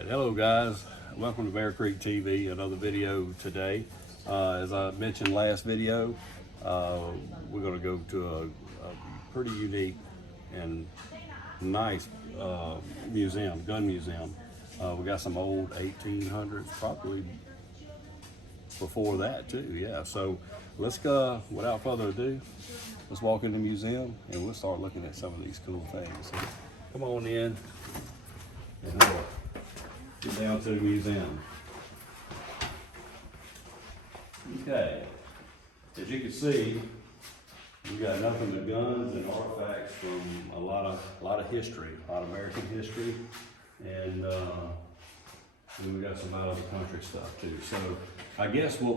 right, hello guys. Welcome to Bear Creek TV. Another video today. As I mentioned last video, we're going to go to a pretty unique and nice museum, gun museum. We got some old 1800s, probably before that too. Yeah. So let's go. Without further ado, let's walk in the museum and we'll start looking at some of these cool things. So come on in and get down to the museum. Okay, as you can see, we got nothing but guns and artifacts from a lot of history, a lot of American history, and then we got some out of the country stuff too. So I guess where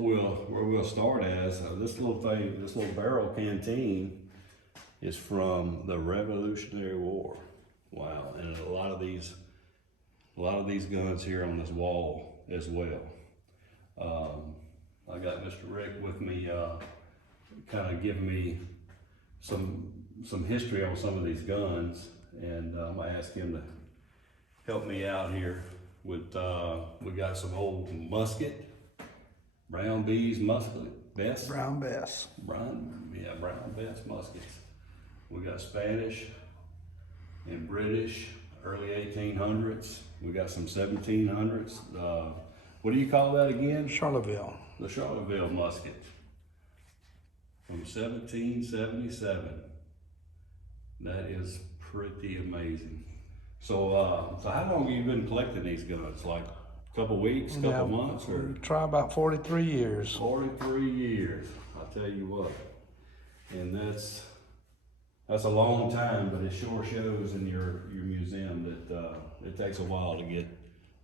we'll start as this little thing, this little barrel canteen is from the Revolutionary War. Wow, and a lot of these guns here on this wall as well. I got Mr. Rick with me, kind of giving me some history on some of these guns, and I'm gonna ask him to help me out here with. We got some old musket, Brown B's musket, Bess. Brown Bess. Brown Bess muskets. We got Spanish and British, early 1800s. We got some 1700s. What do you call that again? Charlottesville. The Charlottesville musket from 1777. That is pretty amazing. So, so how long have you been collecting these guns? Like a couple weeks, couple months, or? Try about 43 years. 43 years. I'll tell you what. And that's a long time, but it sure shows in your museum that it takes a while to get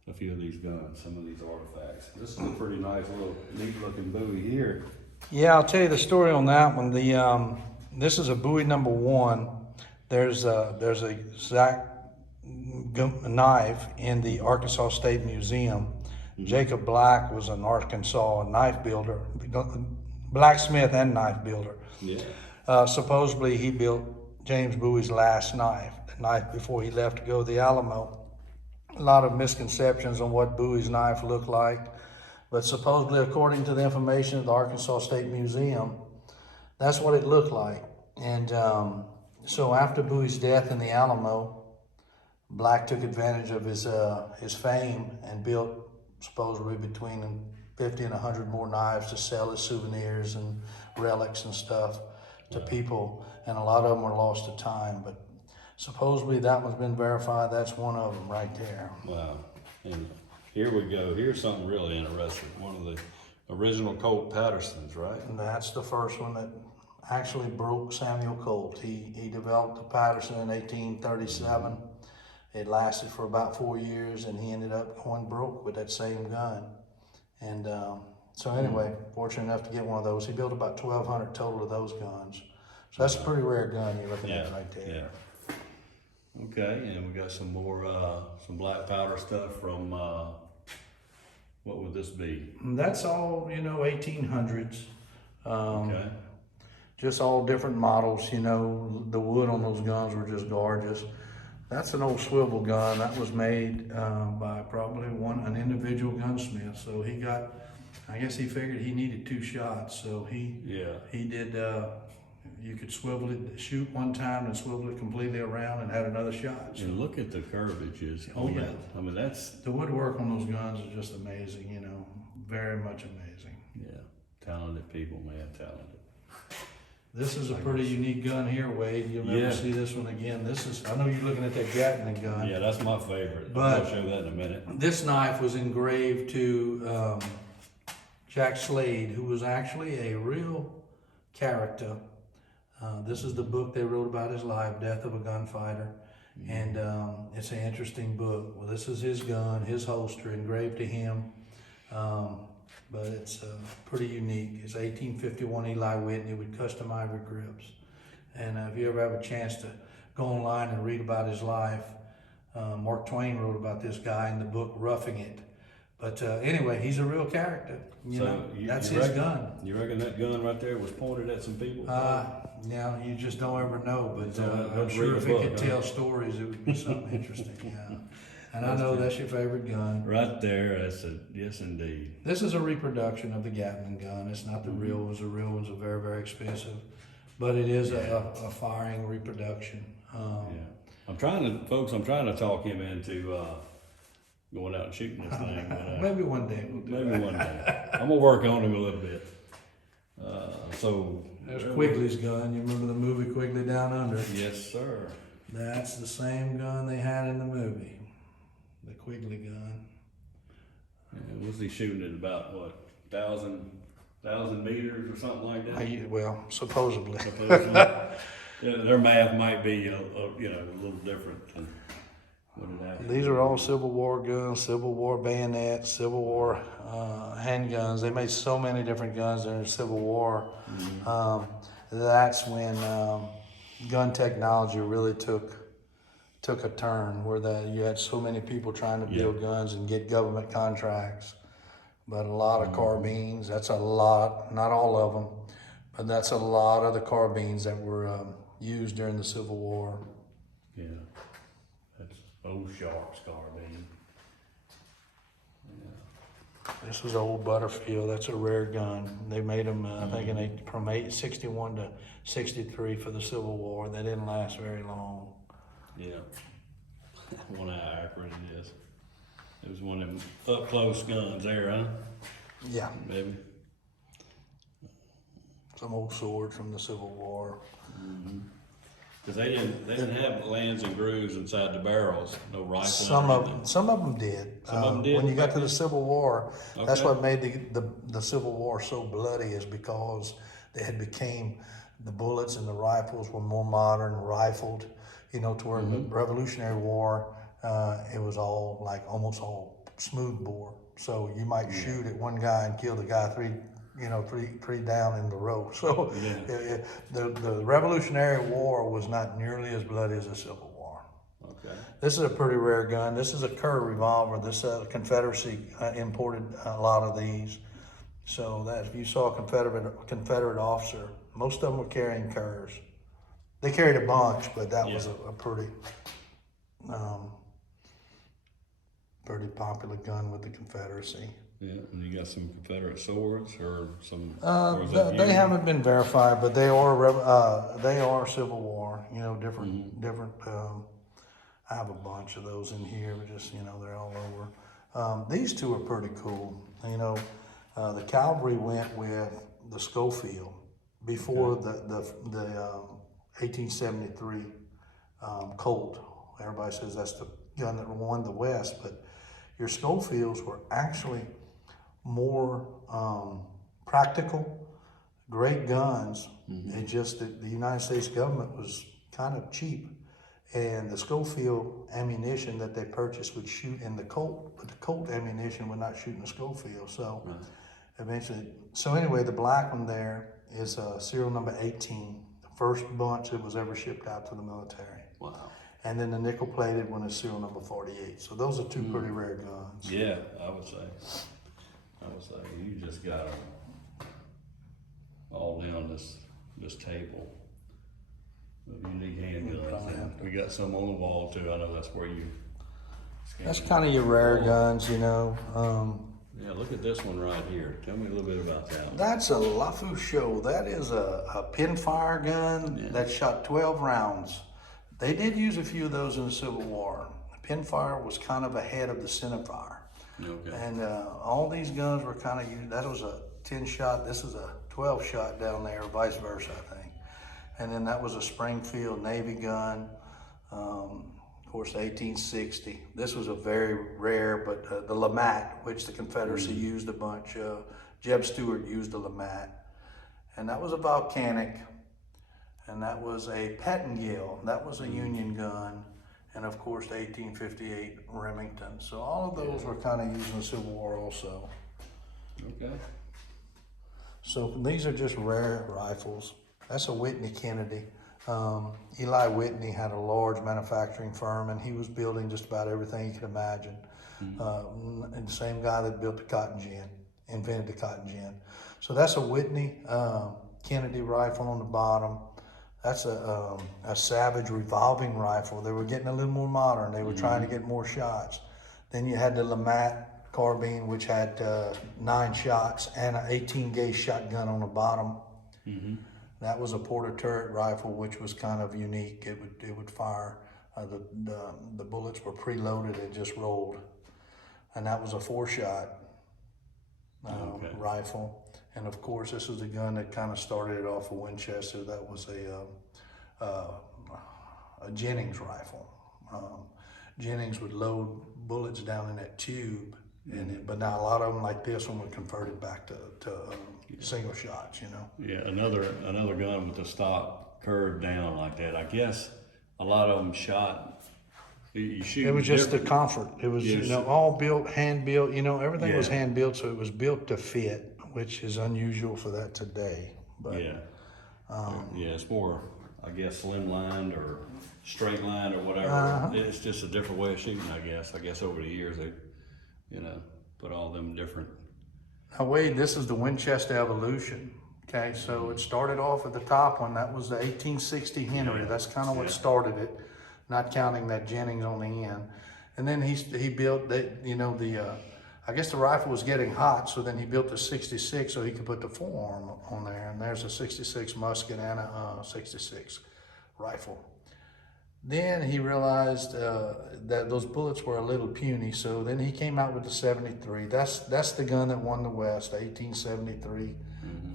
a few of these guns, some of these artifacts. This is a pretty nice little neat looking buoy here. Yeah, I'll tell you the story on that one. This is a Bowie number 1. There's a exact knife in the Arkansas State Museum. Mm-hmm. Jacob Black was an Arkansas knife builder, blacksmith and knife builder. Yeah. Supposedly he built James Bowie's last knife, the knife before he left to go to the Alamo. A lot of misconceptions on what Bowie's knife looked like, but supposedly, according to the information of the Arkansas State Museum, that's what it looked like. And so after Bowie's death in the Alamo, Black took advantage of his fame and built supposedly between 50 and 100 more knives to sell as souvenirs and relics and stuff to people, and a lot of them were lost to time, but supposedly that one's been verified. That's one of them right there. Wow. And here we go. Here's something really interesting. One of the original Colt Pattersons, right? And that's the first one that actually broke Samuel Colt. He developed the Patterson in 1837. It lasted for about 4 years, and he ended up going broke with that same gun. And so anyway, fortunate enough to get one of those. He built about 1,200 total of those guns. So that's a pretty rare gun you're looking at right there. Yeah. Okay, and we got some more, some black powder stuff from, what would this be? And that's all, 1800s. Okay. Just all different models, the wood on those guns were just gorgeous. That's an old swivel gun that was made by probably an individual gunsmith. So he got, I guess he figured he needed 2 shots. So he did, you could swivel it, shoot one time and swivel it completely around and had another shot. So, and look at the curvages. Oh yeah. I mean, that's... The woodwork on those guns is just amazing, very much amazing. Yeah, talented people, man, talented. This is a pretty unique gun here, Wade. You'll never see this one again. I know you're looking at that Gatling gun. Yeah, that's my favorite. But I'll show that in a minute. This knife was engraved to Jack Slade, who was actually a real character. This is the book they wrote about his life, Death of a Gunfighter. And it's an interesting book. Well, this is his gun, his holster, engraved to him. But it's pretty unique. It's 1851 Eli Whitney with custom ivory grips. And if you ever have a chance to go online and read about his life, Mark Twain wrote about this guy in the book Roughing It. But anyway, he's a real character. That's his gun. You reckon that gun right there was pointed at some people? You just don't ever know. But I'm sure if he could tell stories, it would be something interesting. Yeah. And I know that's your favorite gun. Right there, that's a, yes indeed. This is a reproduction of the Gatling gun. It's not the real ones. The real ones are very, very expensive. But it is a firing reproduction. I'm trying to talk him into going out and shooting this thing. But, Maybe one day we'll do maybe one day. I'm gonna work on him a little bit. So There's Quigley's gun. You remember the movie Quigley Down Under? yes, sir. That's the same gun they had in the movie. The Quigley gun. And was he shooting at about what 1,000 meters or something like that? Well, supposedly. Supposedly. Yeah, their math might be a little different than what it actually. These are all Civil War guns, Civil War bayonets, Civil War handguns. They made so many different guns during the Civil War. That's when gun technology really took a turn, where you had so many people trying to build guns and get government contracts. But a lot of carbines, that's a lot, not all of them, but that's a lot of the carbines that were used during the Civil War. Yeah, that's old Sharp's carbine. This is old Butterfield. That's a rare gun. They made them, I think, from 61 to 63 for the Civil War. They didn't last very long. Yeah, one how accurate it is. It was one of them up close guns there, huh? Yeah, Maybe. some old swords from the Civil War. Because they didn't have lands and grooves inside the barrels, no rifle. Some of them did. Some of them did? When you got to the Civil War, that's Okay. what made the Civil War so bloody, is because they had the bullets and the rifles were more modern, rifled, to where in the Revolutionary War, it was all almost all smooth bore. So you might shoot at one guy and kill the guy three down in the row. So the Revolutionary War was not nearly as bloody as the Civil War. Okay. This is a pretty rare gun. This is a Kerr revolver. This Confederacy imported a lot of these. So that if you saw a Confederate officer, most of them were carrying Kerrs. They carried a bunch, but that was a pretty popular gun with the Confederacy. Yeah, and you got some Confederate swords or some. They haven't been verified, but they are Civil War. Different. I have a bunch of those in here. Just they're all over. These two are pretty cool. The cavalry went with the Schofield before the 1873 Colt. Everybody says that's the gun that won the West, but your Schofields were actually more practical, great guns. It just that the United States government was kind of cheap, and the Schofield ammunition that they purchased would shoot in the Colt, but the Colt ammunition would not shoot in the Schofield. So eventually, anyway, the black one there is serial number 18, the first bunch that was ever shipped out to the military. Wow. And then the nickel plated one is serial number 48. So those are two pretty rare guns. Yeah, I would say you just got them all down this table of unique handguns. And we got some on the wall too. I know that's where you. That's kind of your rare guns, Yeah, look at this one right here. Tell me a little bit about that one. That's a Lafouche. That is a pinfire gun that shot 12 rounds. They did use a few of those in the Civil War. The pinfire was kind of ahead of the centerfire. Okay. And all these guns were kind of used. That was a 10 shot. This is a 12 shot down there, vice versa, I think. And then that was a Springfield Navy gun. Of course, 1860. This was a very rare, but the Lamat, which the Confederacy used a bunch. Jeb Stuart used the Lamat. And that was a volcanic. And that was a Pettingill. That was a Union gun. And of course, the 1858 Remington. So all of those were kind of used in the Civil War also. Okay. So these are just rare rifles. That's a Whitney Kennedy. Eli Whitney had a large manufacturing firm, and he was building just about everything you could imagine. And the same guy that built the cotton gin, invented the cotton gin. So that's a Whitney Kennedy rifle on the bottom. That's a Savage revolving rifle. They were getting a little more modern. They were trying to get more shots. Then you had the Lamat carbine, which had 9 shots and an 18 gauge shotgun on the bottom. That was a porter turret rifle, which was kind of unique. It would fire. The bullets were preloaded. It just rolled, and that was a 4-shot rifle. And of course, this was the gun that kind of started it off of Winchester. That was a Jennings rifle. Jennings would load bullets down in that tube, but now a lot of them, like this one, were converted back to single shots. Yeah, another gun with the stock curved down like that. I guess a lot of them shot. You shoot. It was just the comfort. It was all built, hand built. Everything was hand built, so it was built to fit, which is unusual for that today. But it's more, I guess, slimlined or straight line or whatever. It's just a different way of shooting, I guess. I guess over the years they, put all them different. Now Wade, this is the Winchester evolution. Okay, so it started off at the top one. That was the 1860 Henry. That's kind of what started it, not counting that Jennings on the end. And then he built I guess the rifle was getting hot, so then he built the 66 so he could put the forearm on there. And there's a 66 musket and a 66 rifle. Then he realized that those bullets were a little puny, so then he came out with the 73. That's the gun that won the West, 1873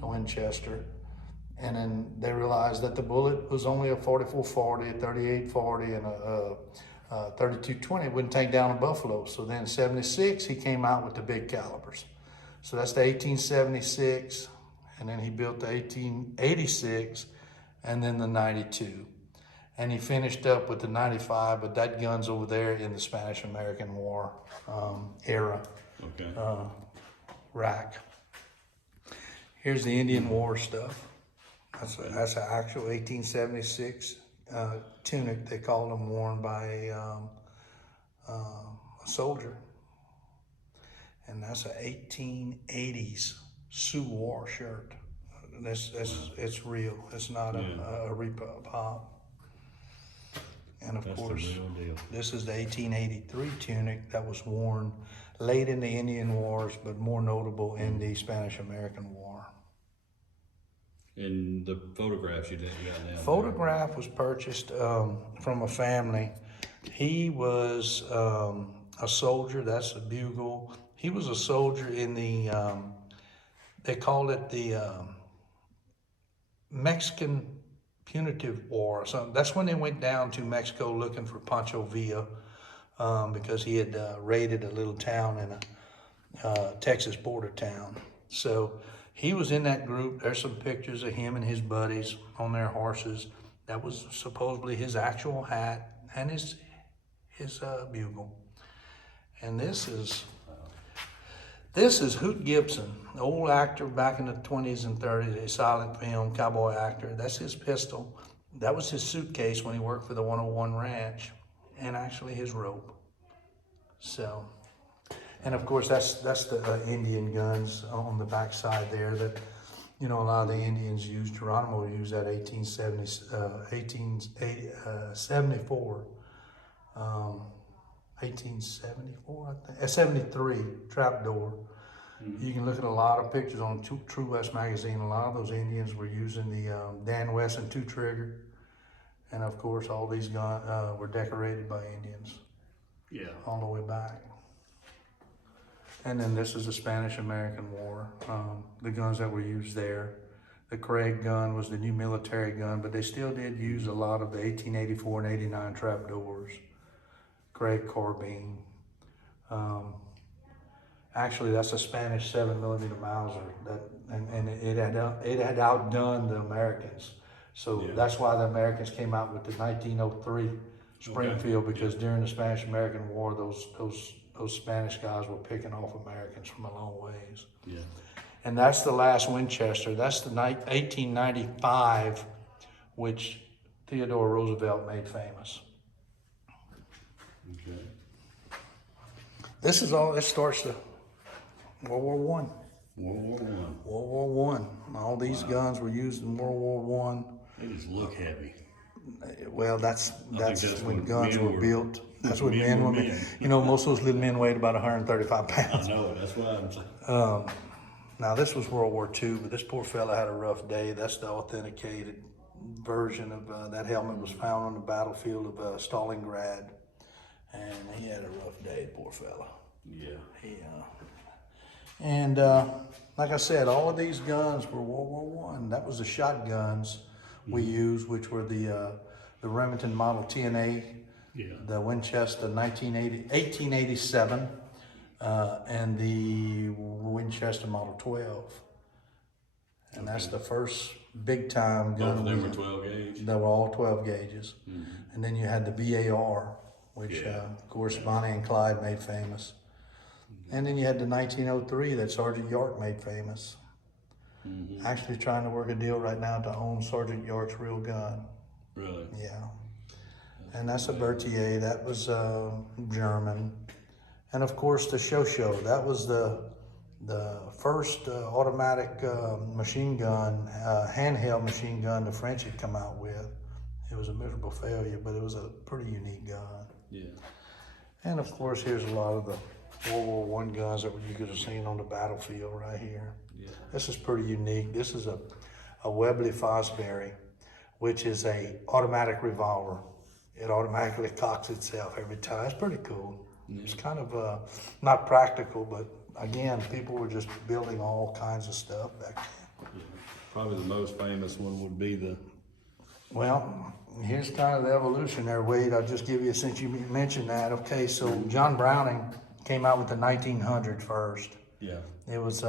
Winchester. And then they realized that the bullet was only a 44-40, a 38-40, and a 32-20. It wouldn't take down a buffalo. So then 76, he came out with the big calibers. So that's the 1876, and then he built the 1886, and then the 92. And he finished up with the 95, but that gun's over there in the Spanish-American War era rack. Here's the Indian War stuff. That's an actual 1876 tunic. They called them, worn by a soldier. And that's an 1880s Sioux War shirt. It's real. It's not a repop. And of course, this is the 1883 tunic that was worn late in the Indian Wars, but more notable in the Spanish-American War. And the photographs you got now? Photograph was purchased from a family. He was a soldier. That's a bugle. He was a soldier in the, they called it the Mexican Punitive War or something. That's when they went down to Mexico looking for Pancho Villa because he had raided a little town in a Texas border town. So he was in that group. There's some pictures of him and his buddies on their horses. That was supposedly his actual hat and his bugle. And this is Hoot Gibson, the old actor back in the 20s and 30s, a silent film cowboy actor. That's his pistol. That was his suitcase when he worked for the 101 Ranch, and actually his rope. So, and of course that's the Indian guns on the back side there that, a lot of the Indians used. Geronimo used that 1874. 1874, I think, 73 trapdoor. You can look at a lot of pictures on True West magazine. A lot of those Indians were using the Dan Wesson 2-trigger, and of course all these guns were decorated by Indians. Yeah. All the way back. And then this is the Spanish-American War. The guns that were used there. The Craig gun was the new military gun, but they still did use a lot of the 1884 and 89 trapdoors. Craig carbine. Actually, that's a Spanish 7mm Mauser, and it had outdone the Americans. So that's why the Americans came out with the 1903 Springfield, because during the Spanish-American War, those Spanish guys were picking off Americans from a long ways. Yeah. And that's the last Winchester. That's the 1895, which Theodore Roosevelt made famous. Okay. This starts the World War One. World War World War One. All these guns were used in World War One. They just look heavy. Well, that's that's when when guns men were were- built. That's when men men were were men. You know, most of those little men weighed about 135 I pounds. know it. That's why I'm saying. Now, this was World War II, but this poor fella had a rough day. That's the authenticated version of that helmet was found on the battlefield of Stalingrad, and he had a rough day, poor fella. Yeah. And like I said, all of these guns were World War I. That was the shotguns we used, which were the Remington Model 10A, Yeah. the Winchester 1887, and the Winchester Model 12. And that's the first big time Both gun. of them were 12 gauge. They were all 12 gauges. And then you had the VAR, which of course Bonnie and Clyde made famous. And then you had the 1903 that Sergeant York made famous. Actually trying to work a deal right now to own Sergeant York's real gun. Really? Yeah. And that's a Berthier. That was German. And of course the Show. That was the first automatic machine gun, handheld machine gun the French had come out with. It was a miserable failure, but it was a pretty unique gun. Yeah. And of course, here's a lot of the World War I guns that you could have seen on the battlefield right here. Yeah. This is pretty unique. This is a Webley Fosbury, which is a automatic revolver. It automatically cocks itself every time. It's pretty cool. It's kind of not practical, but again, people were just building all kinds of stuff back then. Yeah. Probably the most famous one would be the. Well, here's kind of the evolution there, Wade. I'll just give you, since you mentioned that. Okay, so John Browning came out with the 1900 first. Yeah. It was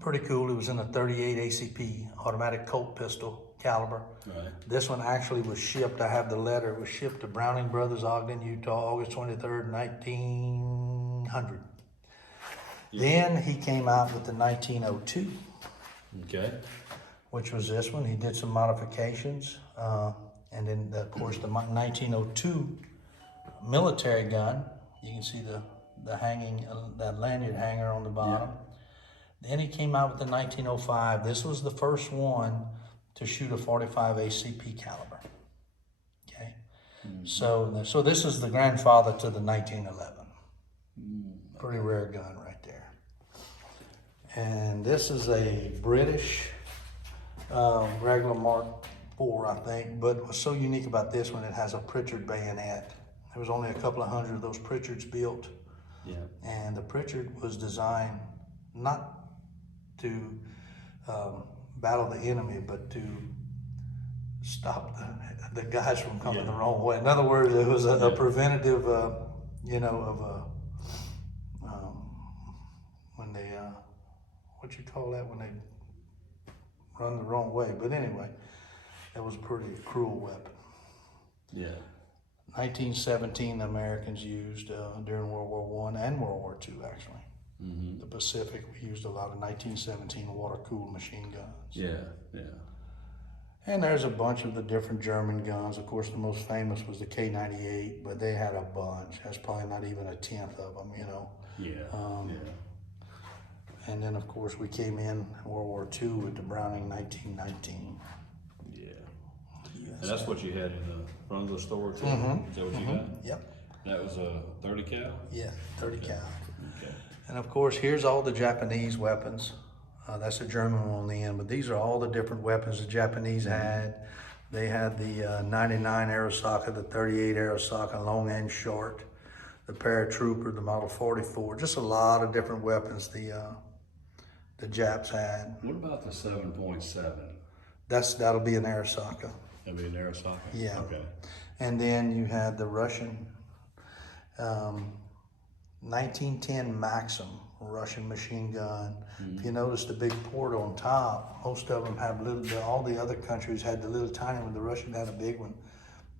pretty cool. It was in a 38 ACP, automatic Colt pistol caliber. Right. This one actually was shipped, I have the letter, it was shipped to Browning Brothers, Ogden, Utah, August 23rd, 1900. Then he came out with the 1902, Okay. which was this one. He did some modifications. And then, of course, the 1902 military gun. You can see the hanging, that lanyard hanger on the bottom. Then he came out with the 1905. This was the first one to shoot a 45 ACP caliber. Okay, so this is the grandfather to the 1911. Pretty rare gun right there. And this is a British regular Mark IV, I think. But what's so unique about this one, it has a Pritchard bayonet. There was only a couple of hundred of those Pritchards built. Yeah. And the Pritchard was designed not to battle the enemy, but to stop the guys from coming the wrong way. In other words, it was a preventative, when they, what you call that, when they run the wrong way. But anyway, that was a pretty cruel weapon. Yeah. 1917, the Americans used during World War I and World War II, actually. The Pacific, we used a lot of 1917 water-cooled machine guns. Yeah. Yeah. And there's a bunch of the different German guns. Of course, the most famous was the K98, but they had a bunch. That's probably not even a tenth of them, you know. Yeah. And then, of course, we came in World War II with the Browning 1919. Yeah. And that's what you had in the front of the store too? Is that what you got? Yep. That was a 30 cal? Yeah, 30 cal. Okay. And of course, here's all the Japanese weapons. That's a German one on the end, but these are all the different weapons the Japanese had. They had the 99 Arisaka, the 38 Arisaka, long and short, the paratrooper, the Model 44, just a lot of different weapons the Japs had. What about the 7.7? That'll be an Arisaka. That'd be an Arisaka? Yeah. Okay. And then you had the Russian 1910 Maxim, Russian machine gun. If you notice the big port on top, most of them have all the other countries had the little tiny one. The Russian had a big one,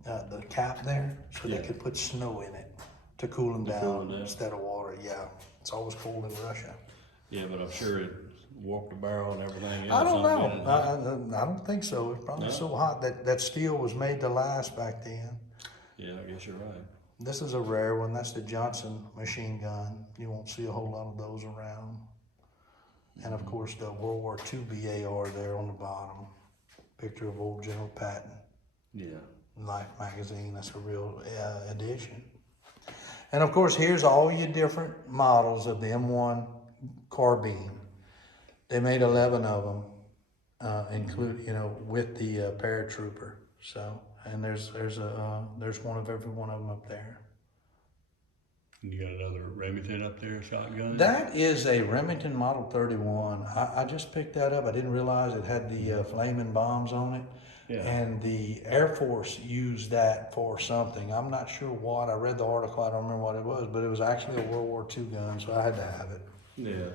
the cap there, so they could put snow in it to cool them down instead of water. Yeah, it's always cold in Russia. Yeah, but I'm sure it warped the barrel and everything else. I don't know. I don't think so. It's probably so hot that steel was made to last back then. Yeah, I guess you're right. This is a rare one. That's the Johnson machine gun. You won't see a whole lot of those around. And of course, the World War II BAR there on the bottom. Picture of old General Patton. Yeah. Life magazine. That's a real edition. And of course, here's all your different models of the M1 carbine. They made 11 of them, include with the paratrooper. So, and there's one of every one of them up there. You got another Remington up there, shotgun? That is a Remington Model 31. I just picked that up. I didn't realize it had the flaming bombs on it. Yeah. And the Air Force used that for something. I'm not sure what. I read the article. I don't remember what it was, but it was actually a World War II gun, so I had to have it. Yeah.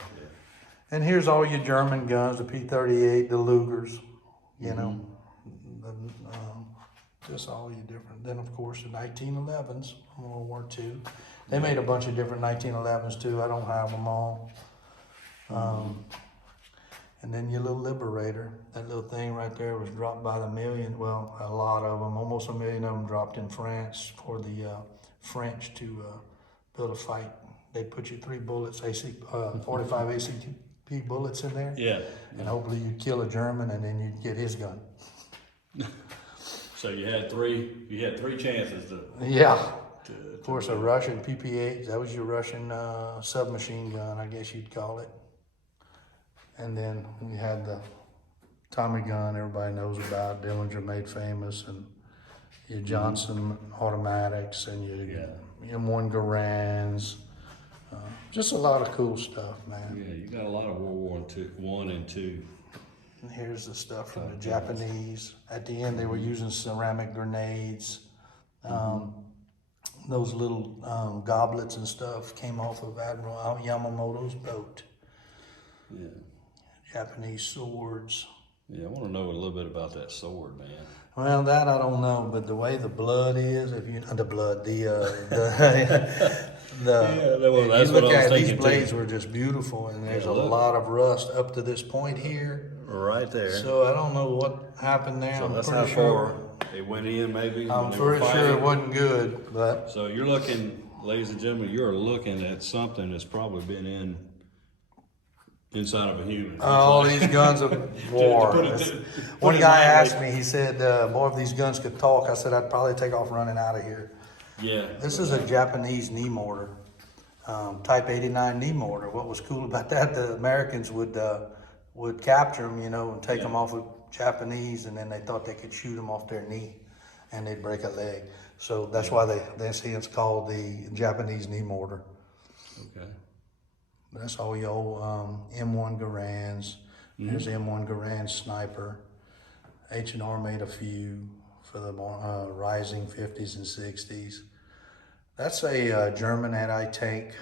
And here's all your German guns, the P-38, the Lugers, you know, just all your different. Then, of course, the 1911s from World War II. They made a bunch of different 1911s, too. I don't have them all. And then your little Liberator, that little thing right there was dropped by the million. Well, a lot of them, almost a million of them dropped in France for the French to build a fight. They put you 3 bullets, 45 ACP bullets in there. Yeah. And hopefully you'd kill a German and then you'd get his gun. So you had three chances to. Yeah. Of course, a Russian PP-8, that was your Russian submachine gun, I guess you'd call it. And then you had the Tommy gun everybody knows about, Dillinger made famous, and your Johnson automatics and your M1 Garands. Just a lot of cool stuff, man. Yeah, you got a lot of World War I and II. And here's the stuff from the Japanese. At the end, they were using ceramic grenades. Those little goblets and stuff came off of Admiral Yamamoto's boat. Yeah. Japanese swords. Yeah, I want to know a little bit about that sword, man. Well, that I don't know, but the way the blood is, if you the blood, the that's what I was thinking. These blades were just beautiful, and there's a lot of rust up to this point here. Right there. So I don't know what happened there. So that's how far it went in, maybe. I'm pretty sure it wasn't good, but. So you're looking, ladies and gentlemen, you're looking at something that's probably been inside of a human. All these guns of war. One guy asked me, he said, more of these guns could talk. I said, I'd probably take off running out of here. Yeah. This is a Japanese knee mortar, Type 89 knee mortar. What was cool about that, the Americans would capture them, and take them off of Japanese, and then they thought they could shoot them off their knee, and they'd break a leg. So that's why they see it's called the Japanese knee mortar. Okay. That's all your old M1 Garands. There's the M1 Garand Sniper. H&R made a few for the rising 50s and 60s. That's a German anti-tank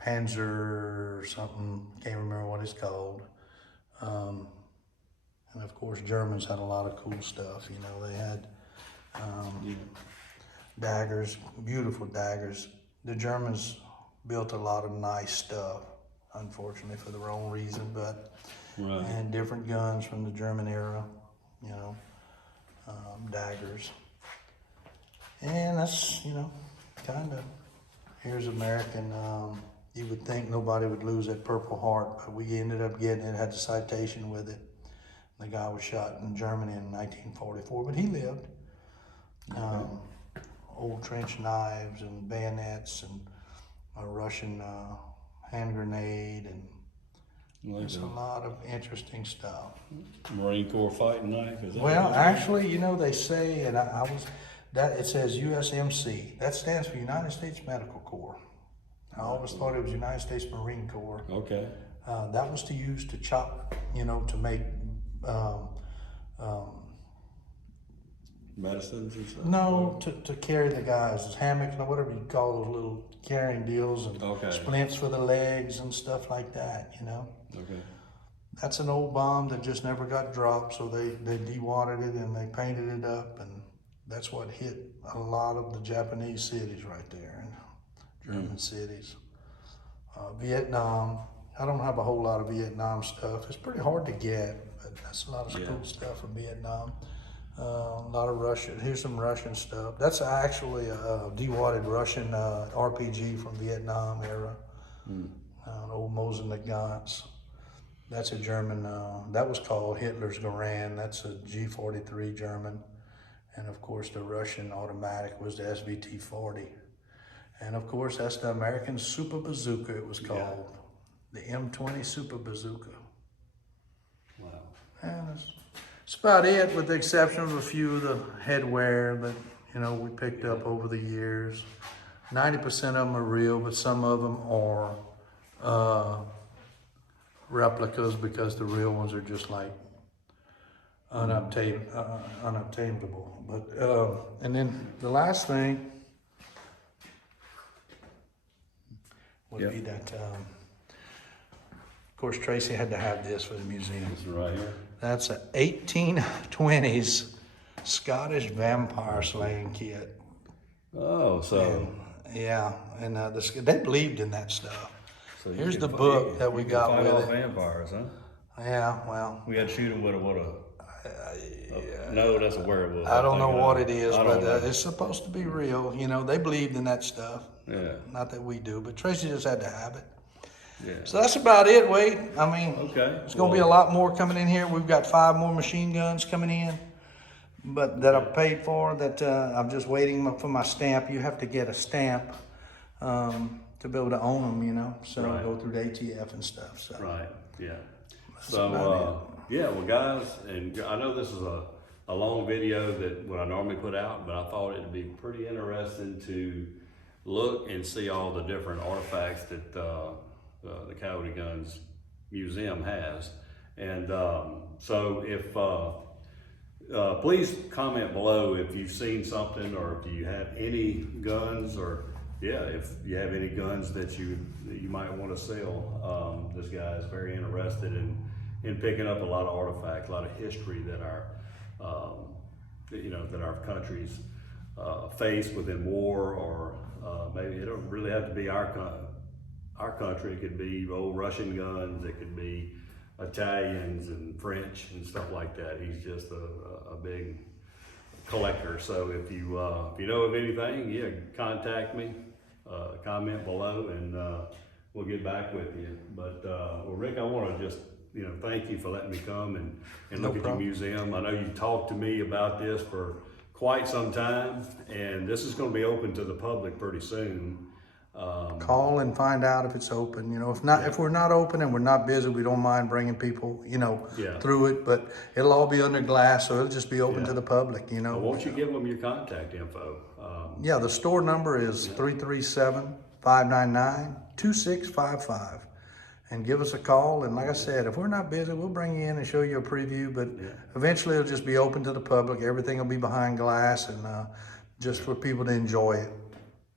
Panzer something, can't remember what it's called. And of course, Germans had a lot of cool stuff. They had daggers, beautiful daggers. The Germans built a lot of nice stuff. Unfortunately, for the wrong reason, but and different guns from the German era, daggers, and that's kind of. Here's American. You would think nobody would lose that Purple Heart, but we ended up getting it. Had the citation with it. The guy was shot in Germany in 1944, but he lived. Old trench knives and bayonets and a Russian. Hand grenade, and there's a lot of interesting stuff. Marine Corps fighting knife, is that? Well, actually, they say, and it says USMC. That stands for United States Medical Corps. I always thought it was United States Marine Corps. Okay. That was to use to chop, to make medicines and stuff? No, to carry the guys, hammocks, or whatever you call those little carrying deals, and splints for the legs and stuff like that, Okay. That's an old bomb that just never got dropped, so they de-watered it and they painted it up, and that's what hit a lot of the Japanese cities right there, and German cities. Vietnam, I don't have a whole lot of Vietnam stuff. It's pretty hard to get, but that's a lot of cool stuff from Vietnam. A lot of Russian. Here's some Russian stuff. That's actually a de-wadded Russian RPG from Vietnam era. Old Mosin Nagants. That's a German. That was called Hitler's Garand. That's a G43 German. And of course, the Russian automatic was the SVT-40. And of course, that's the American Super Bazooka, it was called. The M20 Super Bazooka. Wow. And that's about it, with the exception of a few of the headwear that, you know, we picked up over the years. 90% of them are real, but some of them are replicas, because the real ones are just like unobtainable. But and then the last thing would be that, of course, Tracy had to have this for the museum. This is right here. That's a 1820s Scottish vampire slaying kit. Oh, so Yeah, and they believed in that stuff. so you Here's can the fi- book you that we can got fight with off it. vampires, huh? Yeah, well, We had to shoot him with no, that's a werewolf. I don't know thinking what of. it is, I don't but know. it's supposed to be real. You know, they believed in that stuff. Yeah. Not that we do, but Tracy just had to have it. Yeah. So that's about it, Wade. I mean, Okay. there's going to be a lot more coming in here. We've got 5 more machine guns coming in, but that I've paid for, that I'm just waiting for my stamp. You have to get a stamp to be able to own them, you know, so Right. go through the ATF and stuff. So Right. Yeah. about So yeah, well, guys, and I know this is a long video that what I normally put out, but I thought it'd be pretty interesting to look and see all the different artifacts that the Coyote Guns Museum has. And so if please comment below if you've seen something, or if you have any guns, or if you have any guns that you might want to sell. This guy is very interested in picking up a lot of artifacts, a lot of history that our that our countries face within war, or maybe it don't really have to be our country. It could be old Russian guns. It could be Italians and French and stuff like that. He's just a big collector. So if you know of anything, contact me, comment below, and we'll get back with you. But well, Rick, I want to just thank you for letting me come and look at your museum. I know you've talked to me about this for quite some time, and this is going to be open to the public pretty soon. call and find out if it's open. You know, if not, if we're not open and we're not busy, we don't mind bringing people, through it. But it'll all be under glass, so it'll just be open to the public. You know. Well, won't you give them your contact info? Yeah, the store number is 337-599-2655. And give us a call. And like I said, if we're not busy, we'll bring you in and show you a preview. But eventually it'll just be open to the public. Everything will be behind glass, and just for people to enjoy it.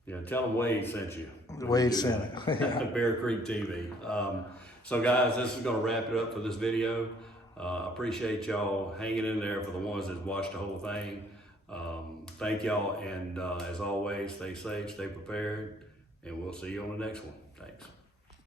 Yeah, tell them Wade sent you. Wade sent it. Bear Creek TV. So guys, this is gonna wrap it up for this video. Appreciate y'all hanging in there for the ones that watched the whole thing. Thank y'all, and as always, stay safe, stay prepared, and we'll see you on the next one. Thanks.